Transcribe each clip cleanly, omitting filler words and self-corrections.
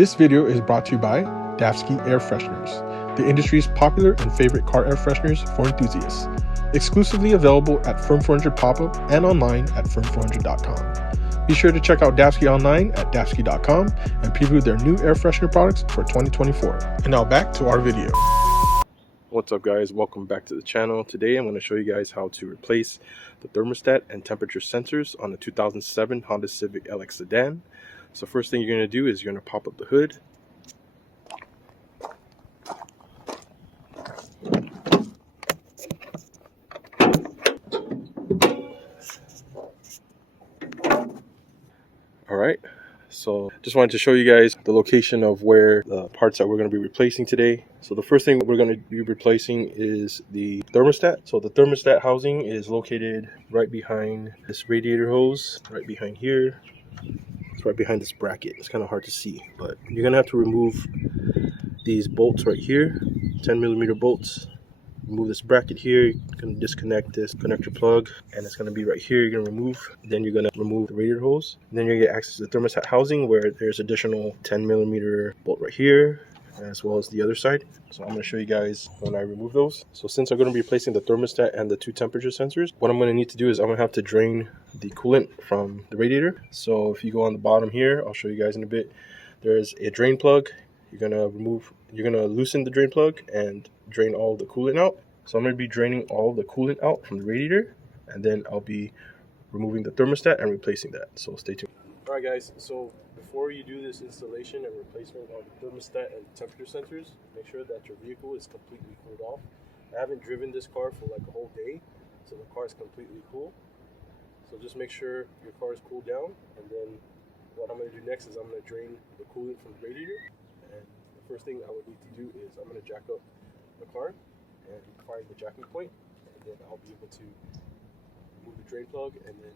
This video is brought to you by Davsky Air Fresheners, the industry's popular and favorite car air fresheners for enthusiasts. Exclusively available at Firm400 Pop-Up and online at firm400.com. Be sure to check out Davsky online at davsky.com and preview their new air freshener products for 2024. And now back to our video. What's up guys, welcome back to the channel. Today I'm going to show you guys how to replace the thermostat and temperature sensors on the 2007 Honda Civic LX sedan. So first thing you're going to do is you're going to pop up the hood. Alright, so just wanted to show you guys the location of where the parts that we're going to be replacing today. So the first thing we're going to be replacing is the thermostat. So the thermostat housing is located right behind this radiator hose, right behind here. It's right behind this bracket. It's kind of hard to see, but you're going to have to remove these bolts right here, 10mm bolts. Remove this bracket here. You're going to disconnect this connector plug, and it's going to be right here. You're going to remove, then you're going to remove the radiator hose, and then you're going to get access to the thermostat housing where there's additional 10mm bolt right here, as well as the other side. So I'm going to show you guys when I remove those. So since I'm going to be replacing the thermostat and the two temperature sensors, what I'm going to need to do is I'm going to have to drain the coolant from the radiator. So if you go on the bottom here, I'll show you guys in a bit, there's a drain plug. You're going to loosen the drain plug and drain all the coolant out. So I'm going to be draining all the coolant out from the radiator, and then I'll be removing the thermostat and replacing that. So stay tuned. Alright guys, so before you do this installation and replacement of the thermostat and temperature sensors, make sure that your vehicle is completely cooled off. I haven't driven this car for like a whole day, so the car is completely cool. So just make sure your car is cooled down, and then what I'm going to do next is I'm going to drain the coolant from the radiator. And the first thing I would need to do is I'm going to jack up the car and find the jacking point, and then I'll be able to remove the drain plug and then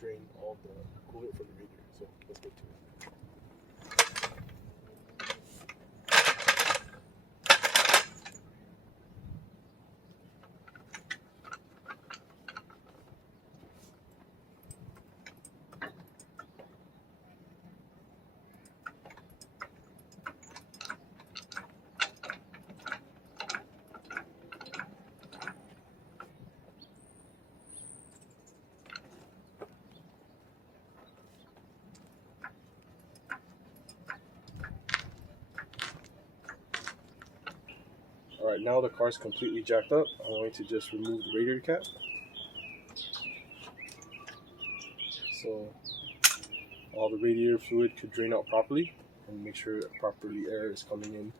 drain all the coolant from the radiator. So let's get to it. Alright, now the car is completely jacked up. I'm going to just remove the radiator cap. So all the radiator fluid could drain out properly, and make sure properly air is coming in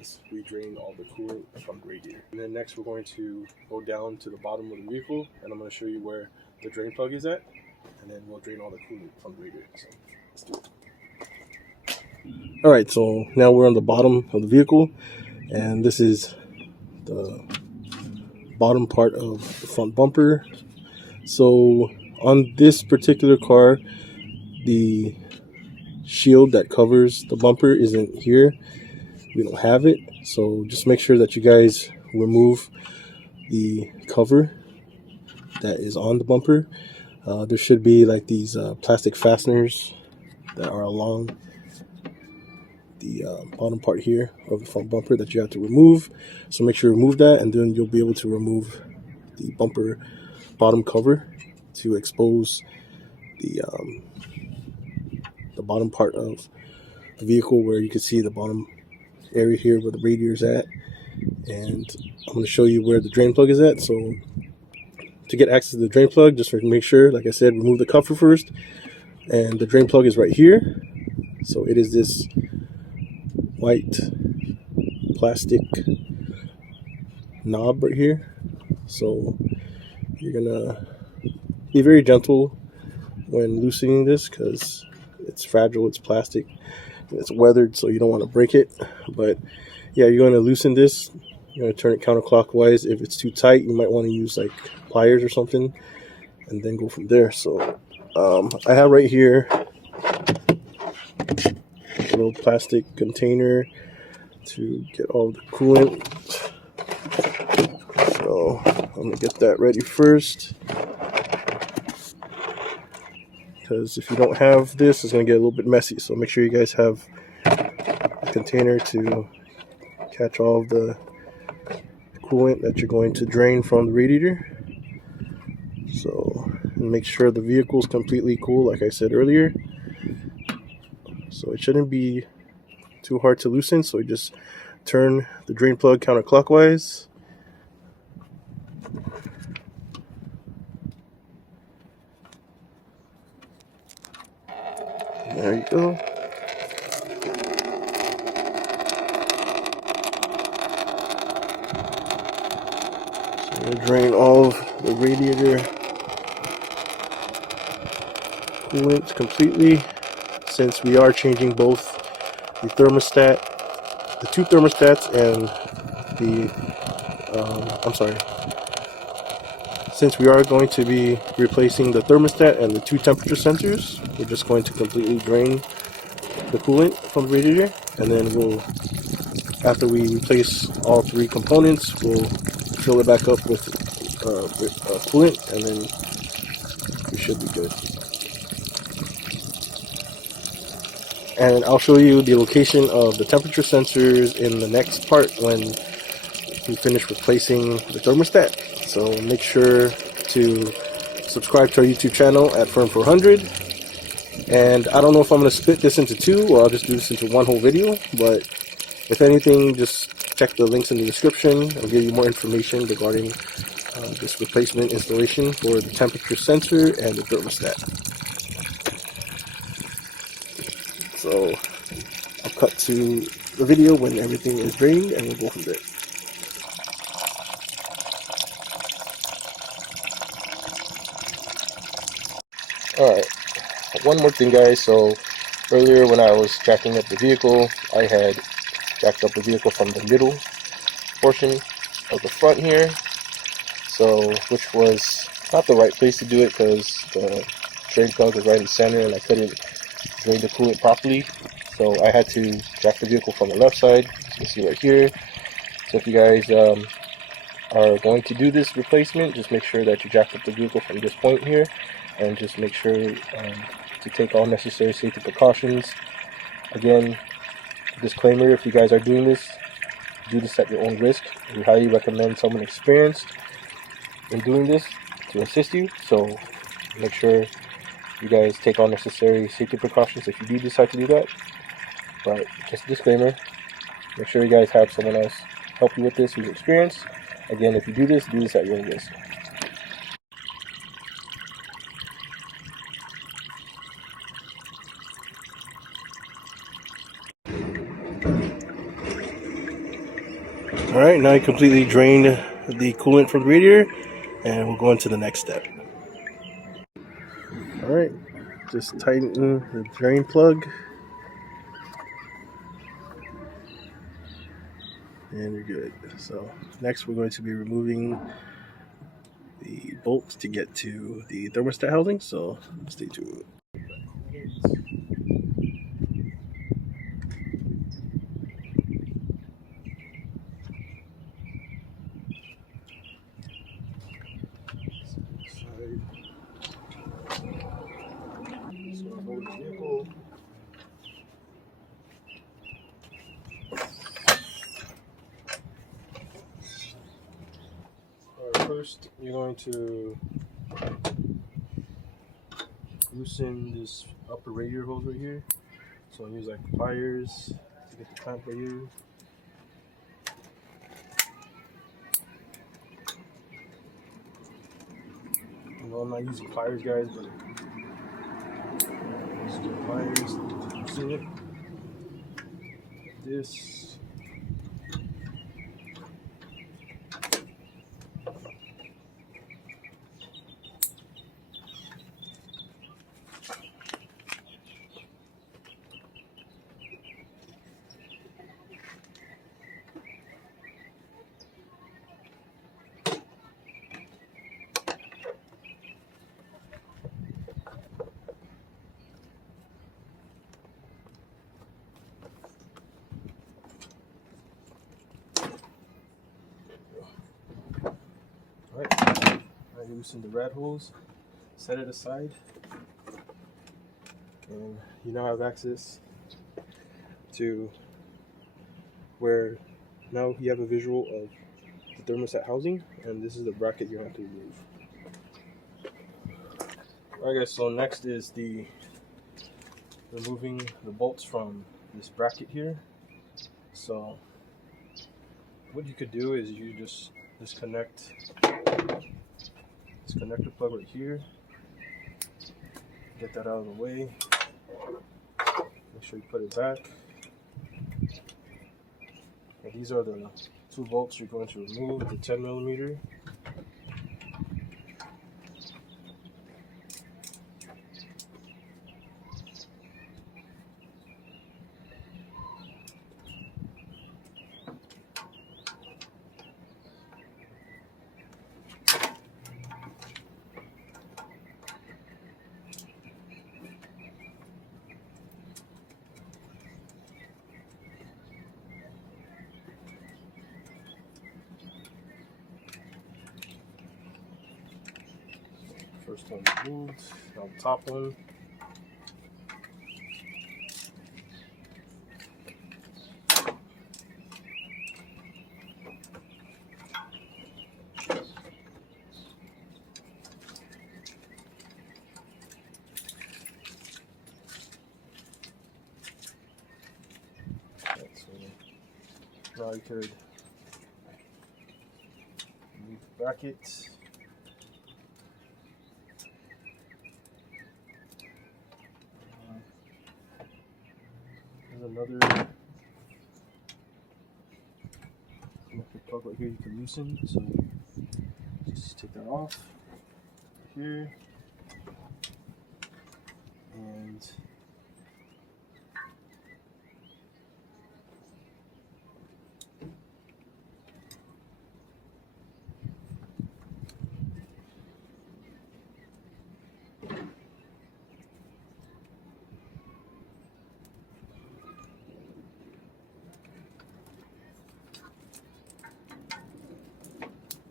as we drain all the coolant from the radiator. And then next we're going to go down to the bottom of the vehicle, and I'm going to show you where the drain plug is at, and then we'll drain all the coolant from the radiator. So let's do it. Alright, so now we're on the bottom of the vehicle, and this is the bottom part of the front bumper. So on this particular car, the shield that covers the bumper isn't here. We don't have it, so just make sure that you guys remove the cover that is on the bumper. There should be like these plastic fasteners that are along the bottom part here of the front bumper that you have to remove. So make sure you remove that, and then you'll be able to remove the bumper bottom cover to expose the bottom part of the vehicle, where you can see the bottom area here where the radiator is at. And I'm going to show you where the drain plug is at. So to get access to the drain plug, just make sure, like I said, remove the cover first. And the drain plug is right here. So it is this white plastic knob right here. So you're gonna be very gentle when loosening this, because it's fragile, it's plastic, and it's weathered, so you don't want to break it. But yeah, you're going to loosen this. You're going to turn it counterclockwise. If it's too tight, you might want to use like pliers or something, and then go from there. So I have right here a little plastic container to get all the coolant. So I'm gonna get that ready first, because if you don't have this, it's going to get a little bit messy. So make sure you guys have container to catch all of the coolant that you're going to drain from the radiator. So make sure the vehicle is completely cool, like I said earlier. So it shouldn't be too hard to loosen. So we just turn the drain plug counterclockwise. There you go. So we'll drain all of the radiator coolant completely, since we are changing both the thermostat, the two thermostats, and since we are going to be replacing the thermostat and the two temperature sensors, we're just going to completely drain the coolant from the radiator, and then after we replace all three components, we'll fill it back up with coolant, and then we should be good. And I'll show you the location of the temperature sensors in the next part when we finish replacing the thermostat. So make sure to subscribe to our YouTube channel at Firm400. And I don't know if I'm going to split this into two or I'll just do this into one whole video, but if anything, just check the links in the description. I'll give you more information regarding this replacement installation for the temperature sensor and the thermostat. So I'll cut to the video when everything is drained, and we'll go from there. Alright, one more thing, guys. So earlier when I was jacking up the vehicle, I had jacked up the vehicle from the middle portion of the front here, so which was not the right place to do it because the drain plug was right in the center and I couldn't drain the coolant properly. So I had to jack the vehicle from the left side. You can see right here. So if you guys are going to do this replacement, just make sure that you jack up the vehicle from this point here, and just make sure to take all necessary safety precautions. Again, disclaimer, if you guys are doing this, do this at your own risk. We highly recommend someone experienced in doing this to assist you. So make sure you guys take all necessary safety precautions if you do decide to do that. But just a disclaimer, make sure you guys have someone else help you with this who's experienced. Again, if you do this at your own risk. Alright, now I completely drained the coolant from the radiator, and we'll go into the next step. Alright, just tighten the drain plug, and you're good. So next we're going to be removing the bolts to get to the thermostat housing, so stay tuned. First, you're going to loosen this upper radiator hose right here. So I'll use like pliers to get the clamp right here. I know I'm not using pliers, guys, but just do pliers, loosen it. This. Alright, I loosen the rat hose, set it aside, and you now have access to where now you have a visual of the thermostat housing, and this is the bracket you have to remove. Alright guys, so next is the removing the bolts from this bracket here. So what you could do is you just disconnect this connector plug right here, get that out of the way, make sure you put it back. And these are the 2 bolts you're going to remove, the 10mm. First one removed, now the top one. So now you could remove the bracket. There's another connector plug right here you can loosen, so just take that off here, and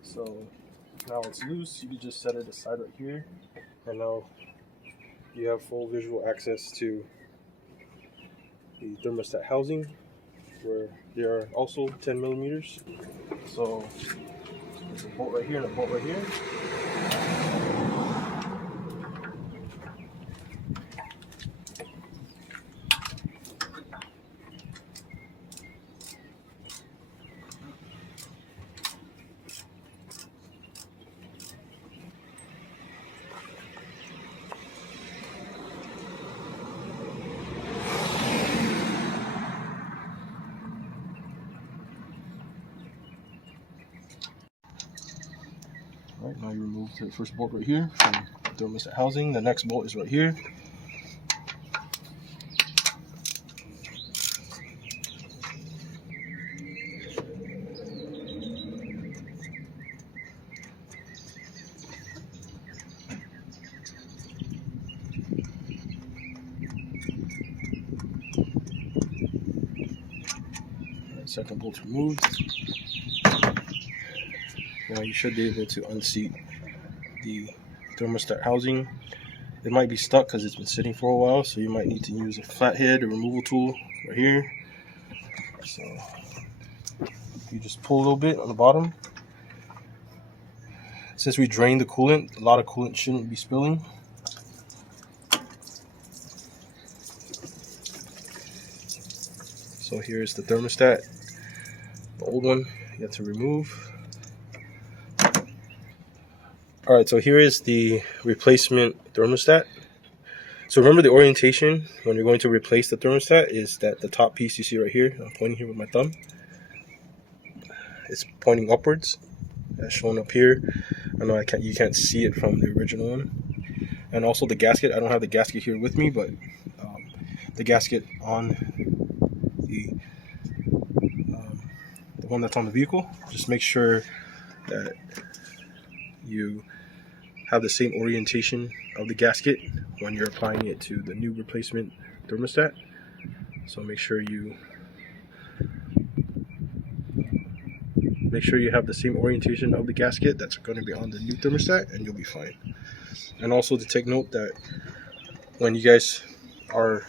so now it's loose. You can just set it aside right here, and now you have full visual access to the thermostat housing, where they are also 10mm. So there's a bolt right here and a bolt right here. Alright, now you remove the first bolt right here from the thermostat housing. The next bolt is right here. Second bolt removed. Now you should be able to unseat the thermostat housing. It might be stuck because it's been sitting for a while, so you might need to use a flathead or removal tool right here. So you just pull a little bit on the bottom. Since we drained the coolant, a lot of coolant shouldn't be spilling. So here's the thermostat, the old one you have to remove. Alright, so here is the replacement thermostat. So remember, the orientation when you're going to replace the thermostat is that the top piece you see right here, I'm pointing here with my thumb, it's pointing upwards, as shown up here. I know you can't see it from the original one. And also the gasket, I don't have the gasket here with me, but the gasket on the one that's on the vehicle, just make sure that you have the same orientation of the gasket when you're applying it to the new replacement thermostat. So make sure you have the same orientation of the gasket that's going to be on the new thermostat, and you'll be fine. And also to take note that when you guys are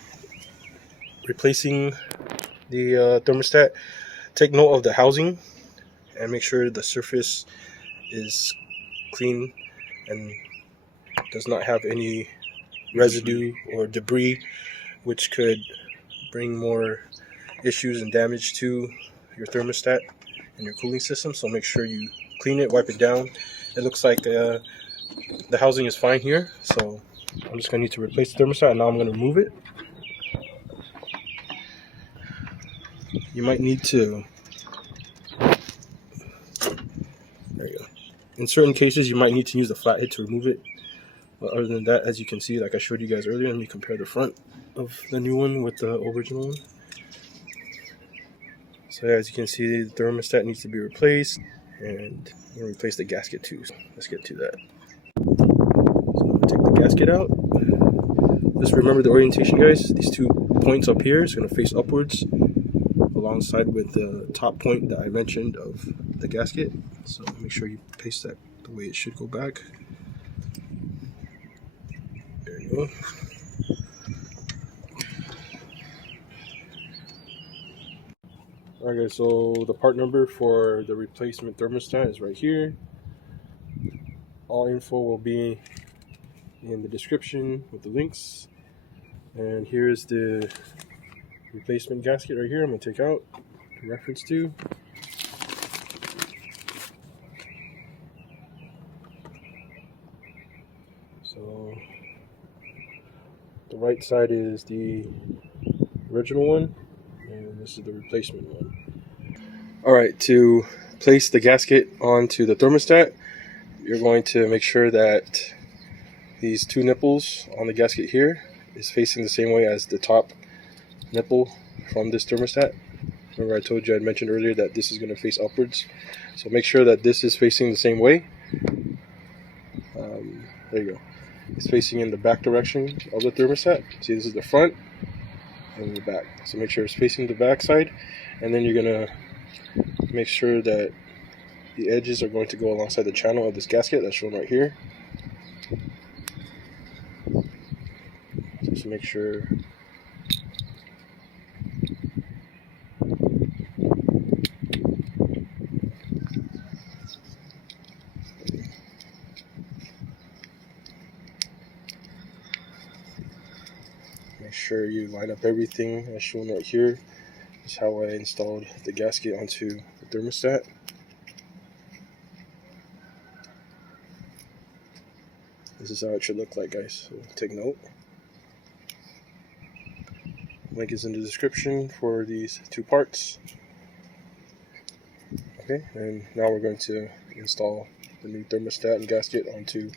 replacing the thermostat, take note of the housing and make sure the surface is clean and does not have any residue or debris, which could bring more issues and damage to your thermostat and your cooling system. So make sure you clean it, wipe it down. It looks like the housing is fine here, so I'm just going to need to replace the thermostat, and now I'm going to remove it. You might need to, there you go. In certain cases, you might need to use the flathead to remove it. But other than that, as you can see, like I showed you guys earlier, let me compare the front of the new one with the original one. So as you can see, the thermostat needs to be replaced, and I'm going to replace the gasket too. So let's get to that. So I'm going to take the gasket out. Just remember the orientation, guys. These 2 points up here is going to face upwards alongside with the top point that I mentioned of the gasket. So make sure you paste that the way it should go back. There you go. Alright guys, so the part number for the replacement thermostat is right here. All info will be in the description with the links. And here's the replacement gasket right here I'm going to take out to reference to. So the right side is the original one, and this is the replacement one. Alright, to place the gasket onto the thermostat, you're going to make sure that these 2 nipples on the gasket here is facing the same way as the top nipple from this thermostat. Remember I told you, I mentioned earlier that this is going to face upwards. So make sure that this is facing the same way. There you go. It's facing in the back direction of the thermostat. See, this is the front and the back. So make sure it's facing the back side. And then you're going to make sure that the edges are going to go alongside the channel of this gasket that's shown right here. Just make sure you line up everything as shown right here. This is how I installed the gasket onto the thermostat. This is how it should look like, guys, so take note. Link is in the description for these 2 parts. Okay, and now we're going to install the new thermostat and gasket onto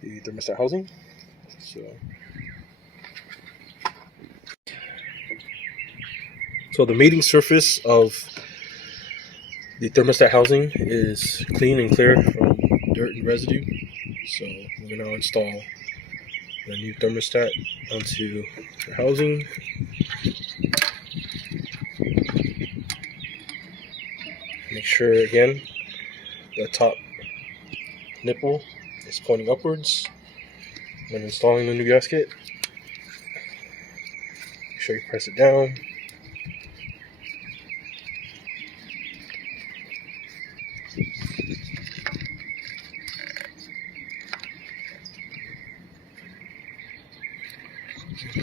the thermostat housing. So the mating surface of the thermostat housing is clean and clear from dirt and residue. So we're going to now install the new thermostat onto the housing. Make sure again the top nipple is pointing upwards when installing the new gasket. Make sure you press it down.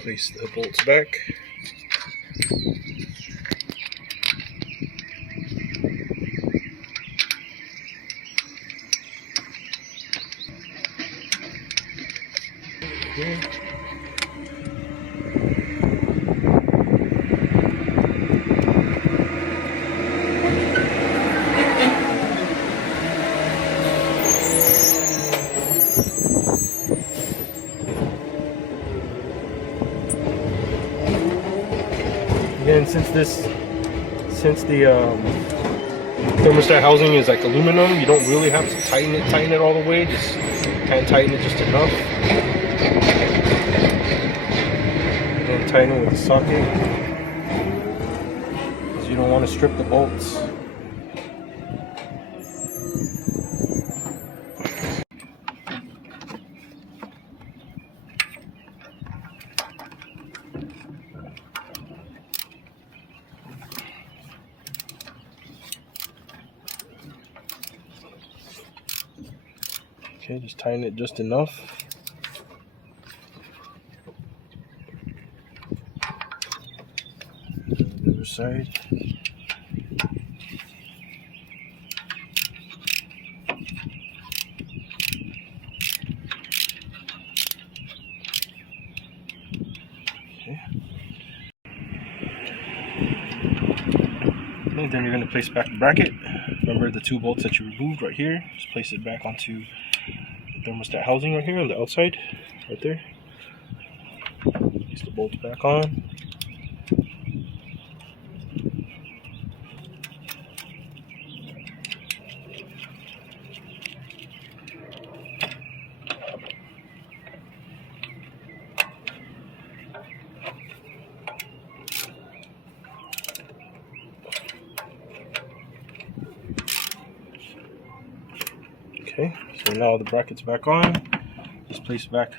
Place the bolts back. Okay. Again, since the thermostat housing is like aluminum, you don't really have to tighten it all the way. Just kind of tighten it just enough. And then tighten it with the socket, because you don't want to strip the bolts. Okay, just tighten it just enough. The other side. Okay. And then you're going to place back the bracket. Remember the 2 bolts that you removed right here. Just place it back onto the thermostat housing right here on the outside, right there. Place the bolts back on. Okay, so now the bracket's back on. Just place back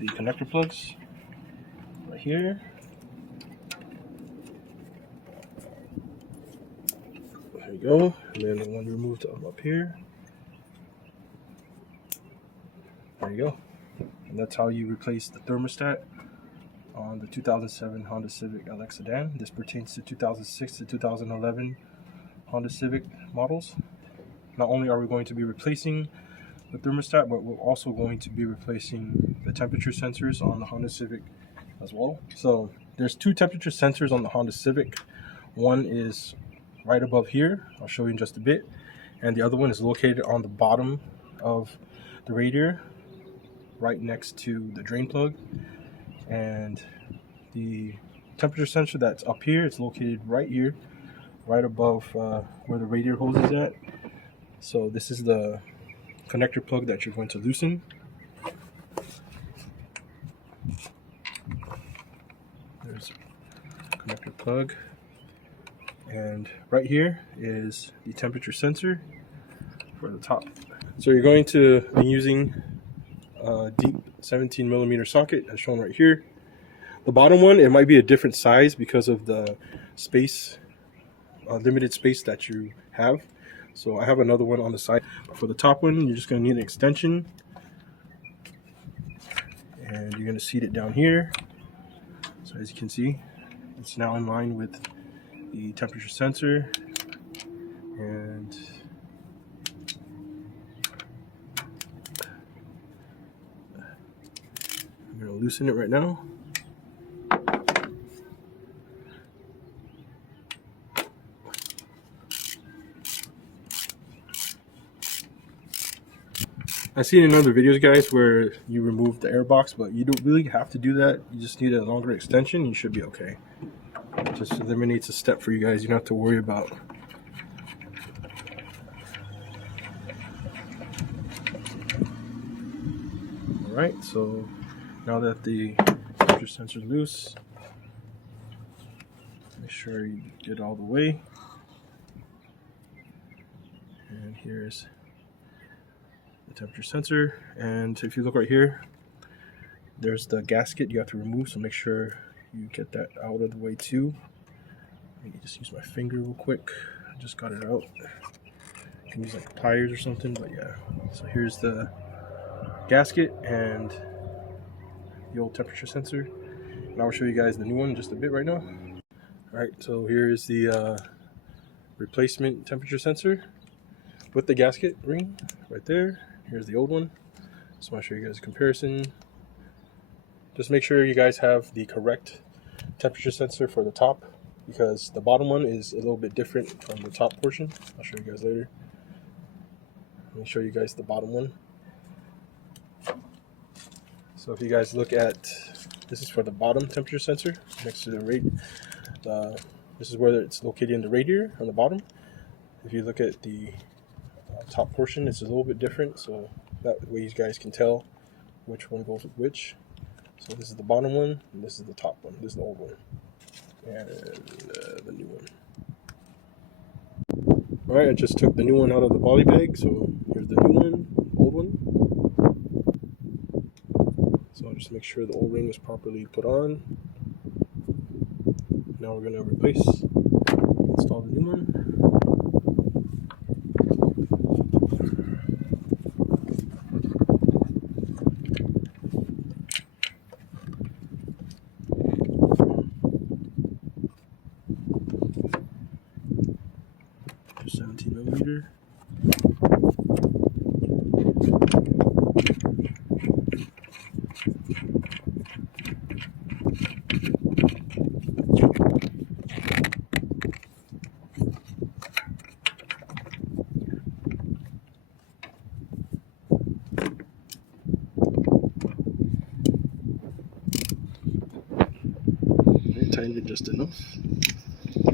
the connector plugs right here. There you go. And then the one removed up here. There you go. And that's how you replace the thermostat on the 2007 Honda Civic LX sedan. This pertains to 2006 to 2011 Honda Civic models. Not only are we going to be replacing the thermostat, but we're also going to be replacing the temperature sensors on the Honda Civic as well. So there's 2 temperature sensors on the Honda Civic. One is right above here, I'll show you in just a bit, and the other one is located on the bottom of the radiator, right next to the drain plug. And the temperature sensor that's up here is located right here, right above where the radiator hose is at. So this is the connector plug that you're going to loosen. There's a connector plug. And right here is the temperature sensor for the top. So you're going to be using a deep 17mm socket as shown right here. The bottom one, it might be a different size because of the space, limited space that you have. So I have another one on the side. But for the top one, you're just going to need an extension. And you're going to seat it down here. So as you can see, it's now in line with the temperature sensor. And I'm going to loosen it right now. I've seen in other videos, guys, where you remove the air box, but you don't really have to do that. You just need a longer extension. You should be okay. It just eliminates a step for you guys. You don't have to worry about. All right, so now that the temperature sensor is loose, make sure you get all the way. And here's the temperature sensor. And if you look right here, there's the gasket you have to remove, so make sure you get that out of the way too. Let me just use my finger real quick. I just got it out. You can use like pliers or something, but yeah. So here's the gasket and the old temperature sensor. And I'll show you guys the new one in just a bit right now. Alright, so here's the replacement temperature sensor with the gasket ring right there. Here's the old one. Just want to show you guys a comparison. Just make sure you guys have the correct temperature sensor for the top, because the bottom one is a little bit different from the top portion. I'll show you guys later. Let me show you guys the bottom one. So if you guys look at, this is for the bottom temperature sensor next to the radiator. This is where it's located in the radiator on the bottom. If you look at the top portion, it's a little bit different, so that way you guys can tell which one goes with which. So this is the bottom one, and this is the top one. This is the old one, and the new one. Alright, I just took the new one out of the poly bag, so here's the new one, old one. So I'll just make sure the old ring is properly put on. Now we're going to install the new one. millimeter. Tighten it just enough. You're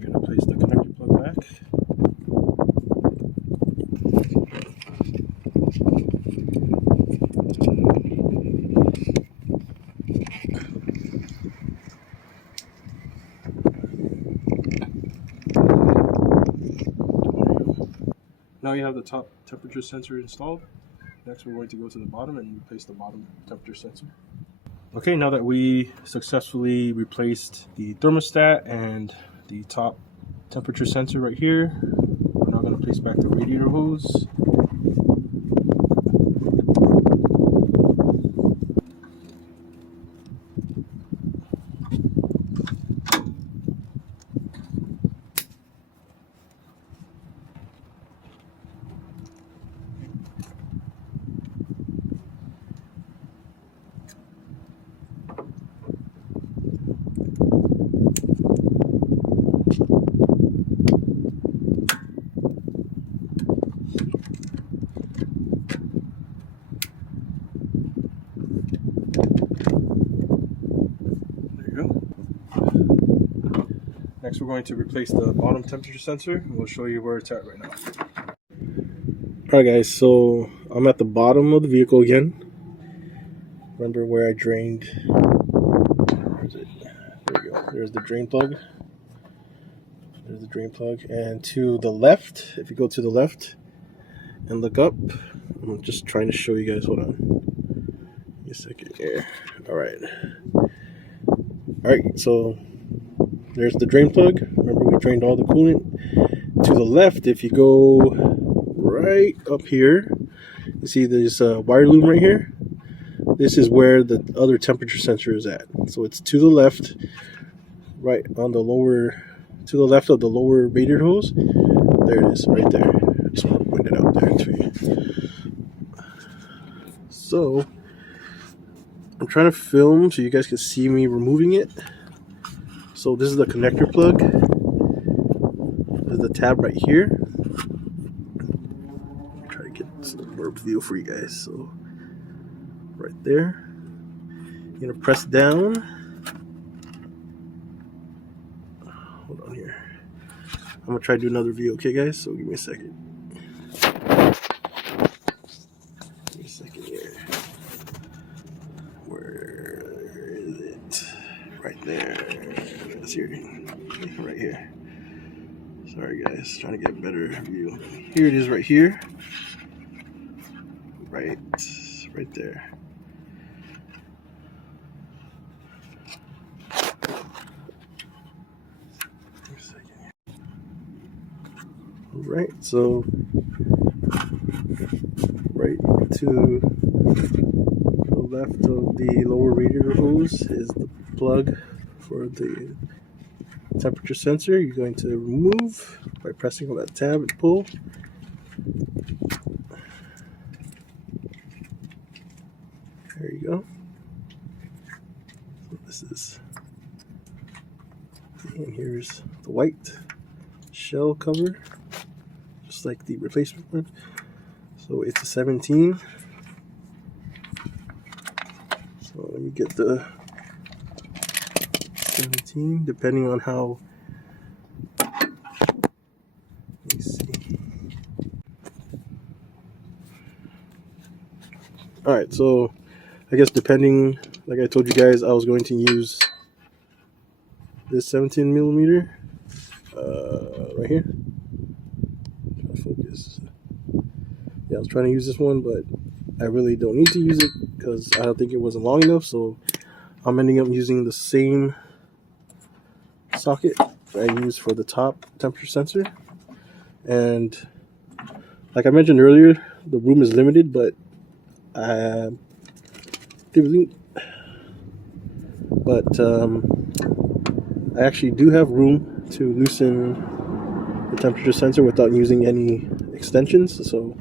going to place the connector plug back. Now you have the top temperature sensor installed. Next we're going to go to the bottom and replace the bottom temperature sensor. Okay, now that we successfully replaced the thermostat and the top temperature sensor right here, we're now going to place back the radiator hose. Next we're going to replace the bottom temperature sensor, and we'll show you where it's at right now. Alright guys, so I'm at the bottom of the vehicle again. Remember where I drained, where is it? There we go, there's the drain plug. There's the drain plug, and to the left, if you go to the left and look up, I'm just trying to show you guys, hold on. Give me a second here. Alright, so there's the drain plug. Remember we drained all the coolant. To the left, if you go right up here, you see there's a wire loom right here. This is where the other temperature sensor is at. So it's to the left, right on the lower, to the left of the lower radiator hose. There it is, right there. I just want to point it out there to you. So I'm trying to film so you guys can see me removing it. So this is the connector plug. There's the tab right here. Try to get more view for you guys. So right there. You're gonna press down. Hold on here. I'm gonna try to do another view, okay guys? So give me a second. Give me a second here. Where is it? Right there. It's here. Right here. Sorry guys, trying to get a better view. Here it is right here. Right there. Alright, so right to the left of the lower radiator hose is the plug for the temperature sensor. You're going to remove by pressing on that tab and pull. There you go. So this is, and here's the white shell cover, just like the replacement one. So it's a 17. So let me get the 17, depending on how, let me see. Alright, so I guess depending, like I told you guys, I was going to use this 17 millimeter right here. Try to focus. Yeah, I was trying to use this one, but I really don't need to use it because I don't think it wasn't long enough. So I'm ending up using the same socket I used for the top temperature sensor. And like I mentioned earlier, the room is limited, but I actually do have room to loosen the temperature sensor without using any extensions, so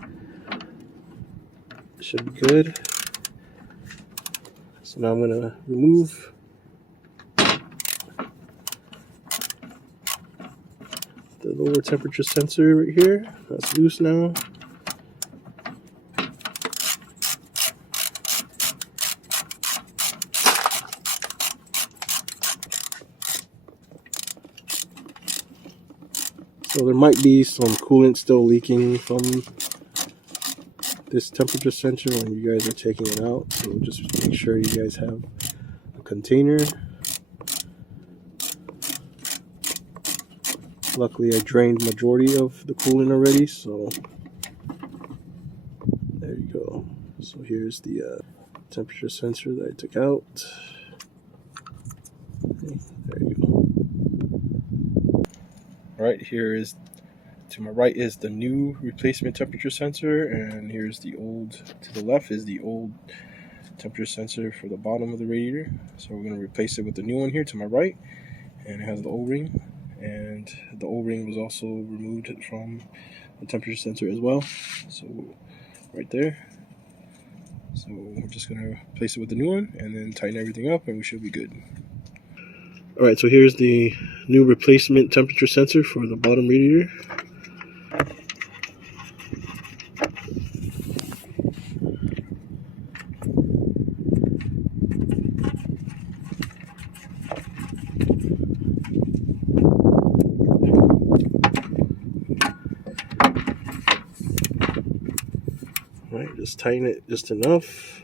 it should be good. So now I'm going to remove the lower temperature sensor right here. That's loose now. So there might be some coolant still leaking from this temperature sensor when you guys are taking it out. So just make sure you guys have a container. Luckily I drained majority of the coolant already, so there you go. So here's the temperature sensor that I took out. Okay, there you go. Alright, here is, to my right is the new replacement temperature sensor, and here's the old, to the left is the old temperature sensor for the bottom of the radiator. So we're going to replace it with the new one here to my right, and it has the O-ring, and the O-ring was also removed from the temperature sensor as well, so right there. So we're just going to replace it with the new one and then tighten everything up and we should be good. Alright, so here's the new replacement temperature sensor for the bottom radiator. Alright, just tighten it just enough.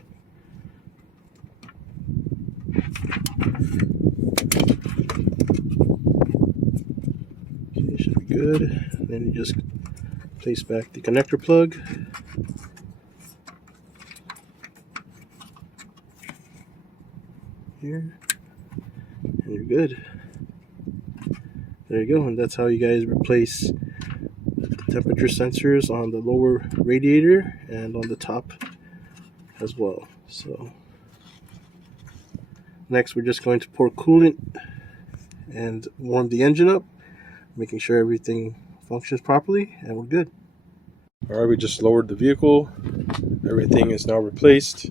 Okay, should be good. And then you just place back the connector plug. Here. And you're good. There you go, and that's how you guys replace the temperature sensors on the lower radiator and on the top as well. So next we're just going to pour coolant and warm the engine up, making sure everything functions properly, and we're good. Alright, we just lowered the vehicle. Everything is now replaced.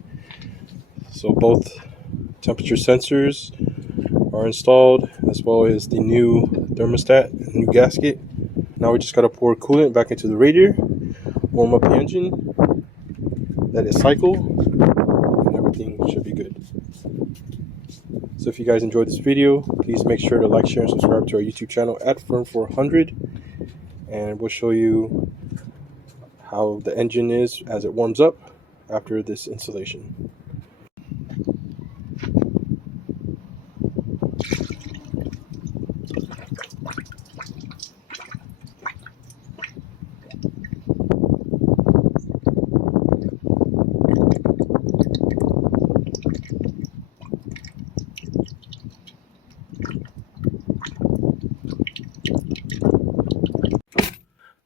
So both temperature sensors are installed, as well as the new thermostat, new gasket. Now we just got to pour coolant back into the radiator, warm up the engine, let it cycle, and everything should be good. So if you guys enjoyed this video, please make sure to like, share, and subscribe to our YouTube channel at Firm400, and we'll show you how the engine is as it warms up after this installation.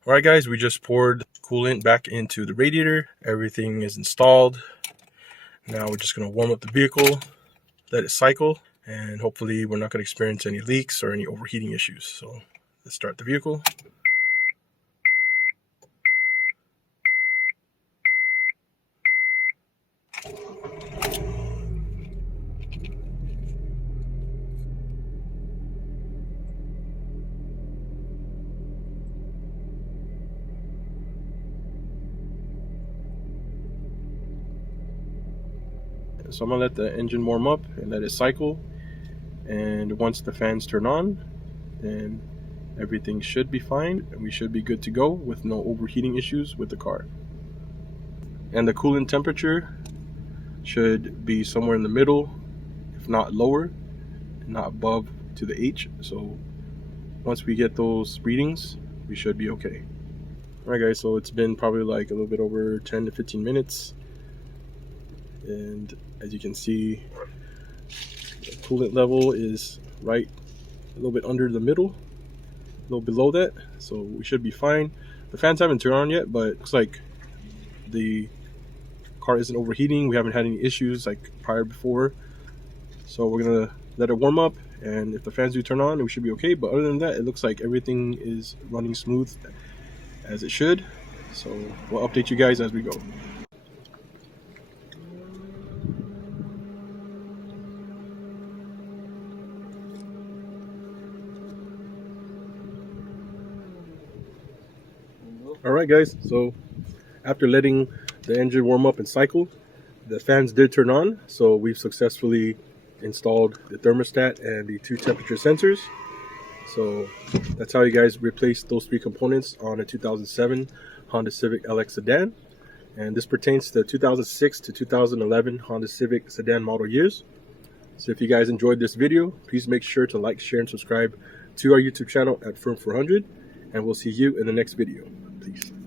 Alright guys, we just poured coolant back into the radiator. Everything is installed. Now we're just going to warm up the vehicle, let it cycle, and hopefully we're not going to experience any leaks or any overheating issues. So let's start the vehicle. So I'm going to let the engine warm up and let it cycle, and once the fans turn on, then everything should be fine and we should be good to go with no overheating issues with the car. And the coolant temperature should be somewhere in the middle, if not lower, not above to the H. So once we get those readings, we should be okay. Alright guys, so it's been probably like a little bit over 10 to 15 minutes. And as you can see, the coolant level is right a little bit under the middle, a little below that, so we should be fine. The fans haven't turned on yet, but it looks like the car isn't overheating. We haven't had any issues like prior before, so we're gonna let it warm up and if the fans do turn on, we should be okay. But other than that, it looks like everything is running smooth as it should. So we'll update you guys as we go. Alright guys, so after letting the engine warm up and cycle, the fans did turn on. So we've successfully installed the thermostat and the 2 temperature sensors. So that's how you guys replace those 3 components on a 2007 Honda Civic LX sedan. And this pertains to 2006 to 2011 Honda Civic sedan model years. So if you guys enjoyed this video, please make sure to like, share, and subscribe to our YouTube channel at Firm400. And we'll see you in the next video. Peace.